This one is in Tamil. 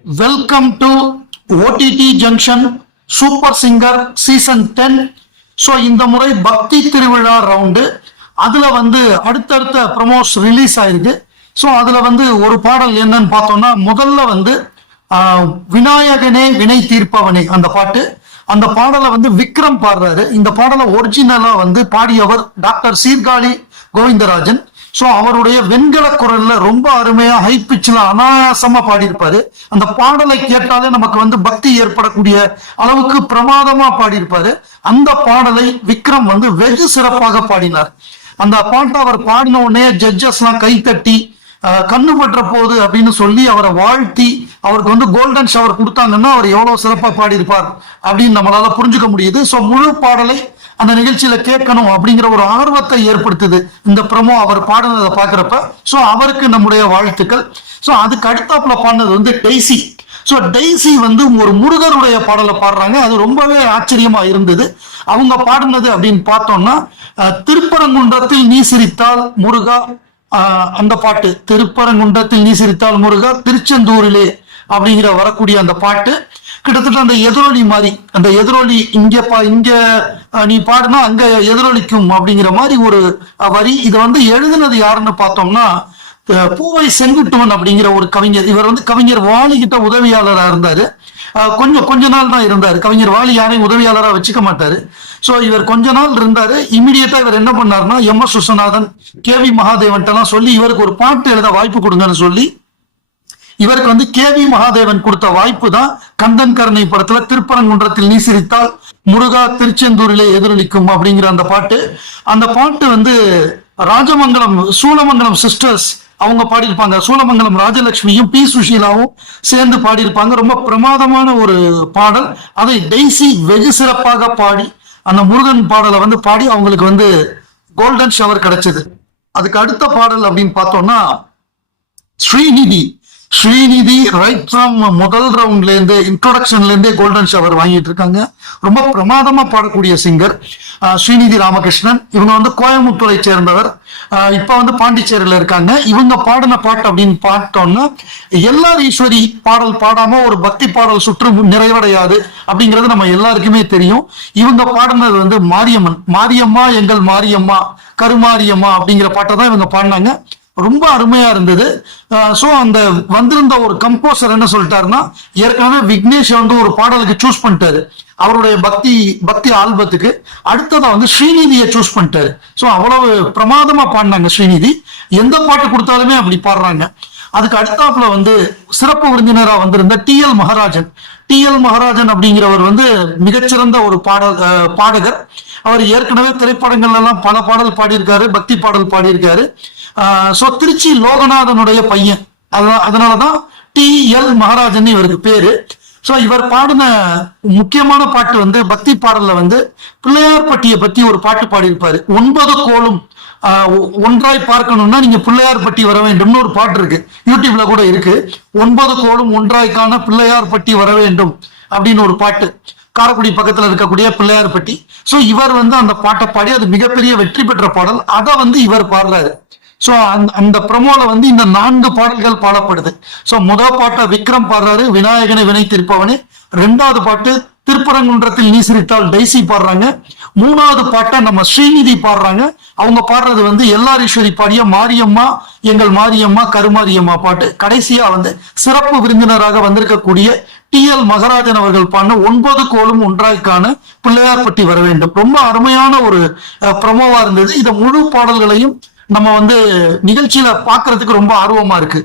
Welcome to OTT junction super singer season 10. So இந்த முறை பக்தி திருவிழா ரவுண்டு. அதுல அடுத்தடுத்த ப்ரமோஸ் ரிலீஸ் ஆயிருக்கு. ஸோ அதுல ஒரு பாடல் என்னன்னு பார்த்தோம்னா, முதல்ல விநாயகனே வினை தீர்ப்பவனே அந்த பாட்டு. அந்த பாடலை விக்ரம் பாடுறாரு. இந்த பாடலை ஒரிஜினலா பாடியவர் டாக்டர் சீர்காழி கோவிந்தராஜன். ஸோ அவருடைய வெண்கல குரல்ல ரொம்ப அருமையா ஹை பிச்சில் அனாயாசமா பாடியிருப்பாரு. அந்த பாடலை கேட்டாலே நமக்கு பக்தி ஏற்படக்கூடிய அளவுக்கு பிரமாதமா பாடியிருப்பாரு. அந்த பாடலை விக்ரம் வெகு சிறப்பாக பாடினார். அந்த பாட்டை அவர் பாடின உடனே ஜட்ஜஸ் எல்லாம் கைத்தட்டி கண்ணு பற்ற போகுது அப்படின்னு சொல்லி அவரை வாழ்த்தி அவருக்கு கோல்டன் ஷவர் கொடுத்தாங்கன்னா அவர் எவ்வளவு சிறப்பா பாடியிருப்பார் அப்படின்னு நம்மளால புரிஞ்சுக்க முடியுது. ஸோ முழு பாடலை அந்த நிகழ்ச்சியில கேட்கணும் அப்படிங்கிற ஒரு ஆர்வத்தை ஏற்படுத்துது இந்த ப்ரமோ அவர் பாடுனதை பாக்குறப்ப. ஸோ அவருக்கு நம்முடைய வாழ்த்துக்கள். ஸோ அதுக்கு அடுத்தாப்புல பாடினது டெய்சி. ஸோ டெய்சி ஒரு முருகருடைய பாடலை பாடுறாங்க. அது ரொம்பவே ஆச்சரியமா இருந்தது. அவங்க பாடினது அப்படின்னு பார்த்தோம்னா, திருப்பரங்குன்றத்தில் நீ சிரித்தால் முருகா அந்த பாட்டு. திருப்பரங்குன்றத்தில் நீ சிரித்தால் முருகா திருச்செந்தூரிலே அப்படிங்கிற வரக்கூடிய அந்த பாட்டு கிட்டத்தட்ட அந்த எதிரொலி மாதிரி, அந்த எதிரொலி இங்க நீ பாடுனா அங்க எதிரொலிக்கும் அப்படிங்கிற மாதிரி ஒரு வரி. இதை எழுதுனது யாருன்னு பார்த்தோம்னா, பூவை செங்குட்டுவன் அப்படிங்கிற ஒரு கவிஞர். இவர் கவிஞர் வாலி கிட்ட உதவியாளராக இருந்தாரு. கொஞ்ச நாள் தான் இருந்தாரு. கவிஞர் வாலி யாரையும் உதவியாளராக வச்சுக்க மாட்டாரு. ஸோ இவர் கொஞ்ச நாள் இருந்தாரு. இமிடியேட்டா இவர் என்ன பண்ணாருன்னா, எம்.எஸ். விஸ்வநாதன், கே.வி. மகாதேவன் எல்லாம் சொல்லி இவருக்கு ஒரு பாட்டு எழுத வாய்ப்பு கொடுங்கன்னு சொல்லி இவருக்கு கே.வி. மகாதேவன் கொடுத்த வாய்ப்பு தான் கந்தன் கருணை படத்துல திருப்பரங்குன்றத்தில் நீ சிரித்தால் முருகா திருச்செந்தூரிலே எதிரொலிக்கும் அப்படிங்கிற அந்த பாட்டு. அந்த பாட்டு ராஜமங்கலம் சூலமங்கலம் சிஸ்டர்ஸ் அவங்க பாடியிருப்பாங்க. சூலமங்கலம் ராஜலட்சுமியும் பி சுஷீலாவும் சேர்ந்து பாடியிருப்பாங்க. ரொம்ப பிரமாதமான ஒரு பாடல். அதை டெய்சி வெகு சிறப்பாக பாடி அந்த முருகன் பாடலை பாடி அவங்களுக்கு கோல்டன் ஷவர் கிடைச்சது. அதுக்கு அடுத்த பாடல் அப்படின்னு பார்த்தோம்னா, ஸ்ரீநிதி ரைட் ஃப்ரம் முதல் ரவுண்ட்ல இருந்து இன்ட்ரோடக்ஷன்ல இருந்தே கோல்டன் ஷவர் வாங்கிட்டு இருக்காங்க. ரொம்ப பிரமாதமா பாடக்கூடிய சிங்கர் ஸ்ரீநிதி ராமகிருஷ்ணன். இவங்க கோயம்புத்தூரை சேர்ந்தவர். இப்ப பாண்டிச்சேரியில இருக்காங்க. இவங்க பாடின பாட்டு அப்படின்னு பார்த்தோம்னா, எல்லார் ஈஸ்வரி பாடல் பாடாம ஒரு பக்தி பாடல் சுற்று நிறைவடையாது அப்படிங்கிறது நம்ம எல்லாருக்குமே தெரியும். இவங்க பாடினது மாரியம்மா எங்கள் மாரியம்மா கருமாரியம்மா அப்படிங்கிற பாட்டை தான் இவங்க பாடினாங்க. ரொம்ப அருமையா இருந்தது. ஸோ அந்த வந்திருந்த ஒரு கம்போசர் என்ன சொல்லிட்டாருன்னா, ஏற்கனவே விக்னேஷ் ஒரு பாடலுக்கு சூஸ் பண்ணிட்டாரு அவருடைய பக்தி ஆல்பத்துக்கு. அடுத்ததா ஸ்ரீநிதியை சூஸ் பண்ணிட்டாரு. ஸோ அவ்வளவு பிரமாதமா பாடினாங்க ஸ்ரீநிதி. எந்த பாட்டு கொடுத்தாலுமே அப்படி பாடுறாங்க. அதுக்கு அடுத்தாப்புல சிறப்பு விருந்தினரா வந்திருந்த டி.எல். மகாராஜன் அப்படிங்கிறவர் மிகச்சிறந்த ஒரு பாடகர். அவர் ஏற்கனவே திரைப்படங்கள்ல எல்லாம் பல பாடல் பாடியிருக்காரு, பக்தி பாடல் பாடியிருக்காரு. சோ திருச்சி லோகநாதனுடைய பையன், அதனாலதான் டி.எல். மகாராஜன் இவருக்கு பேரு. சோ இவர் பாடின முக்கியமான பாட்டு பக்தி பாடல்ல பிள்ளையார்பட்டியை பத்தி ஒரு பாட்டு பாடியிருப்பாரு. 9 கோளும் ஒன்றாய் பார்க்கணும்னா நீங்க பிள்ளையார்பட்டி வர வேண்டும்னு ஒரு பாட்டு இருக்கு, யூடியூப்ல கூட இருக்கு. 9 கோளும் ஒன்றாய் காண பிள்ளையார்பட்டி வர வேண்டும் அப்படின்னு ஒரு பாட்டு, காரைக்குடி பக்கத்துல இருக்கக்கூடிய பிள்ளையார்பட்டி. சோ இவர் அந்த பாட்டை பாடி அது மிகப்பெரிய வெற்றி பெற்ற பாடல். அதை இவர் பாடுறாரு. சோ அந்த ப்ரமோல இந்த 4 பாடல்கள் பாடப்படுது. சோ முதல் பாட்டை விக்ரம் பாடுறாரு, விநாயகனை வினை தீர்ப்பவனே. 2வது பாட்டு திருப்பரங்குன்றத்தில் நீ சிரித்தால் டெய்சி பாடுறாங்க. 3வது பாட்டை நம்ம ஸ்ரீநிதி பாடுறாங்க. அவங்க பாடுறது எல்லார் ஈஸ்வரி பாடிய மாரியம்மா எங்கள் மாரியம்மா கருமாரியம்மா பாட்டு. கடைசியா சிறப்பு விருந்தினராக வந்திருக்கக்கூடிய டி.எல். மகாராஜன் அவர்கள் பாடின 9 கோளும் ஒன்றாய்க்கான பிள்ளையார்பட்டி வர வேண்டும். ரொம்ப அருமையான ஒரு ப்ரமோவா இருந்தது. இந்த முழு பாடல்களையும் நம்ம நிகழ்ச்சியில பாக்குறதுக்கு ரொம்ப ஆர்வமா இருக்கு.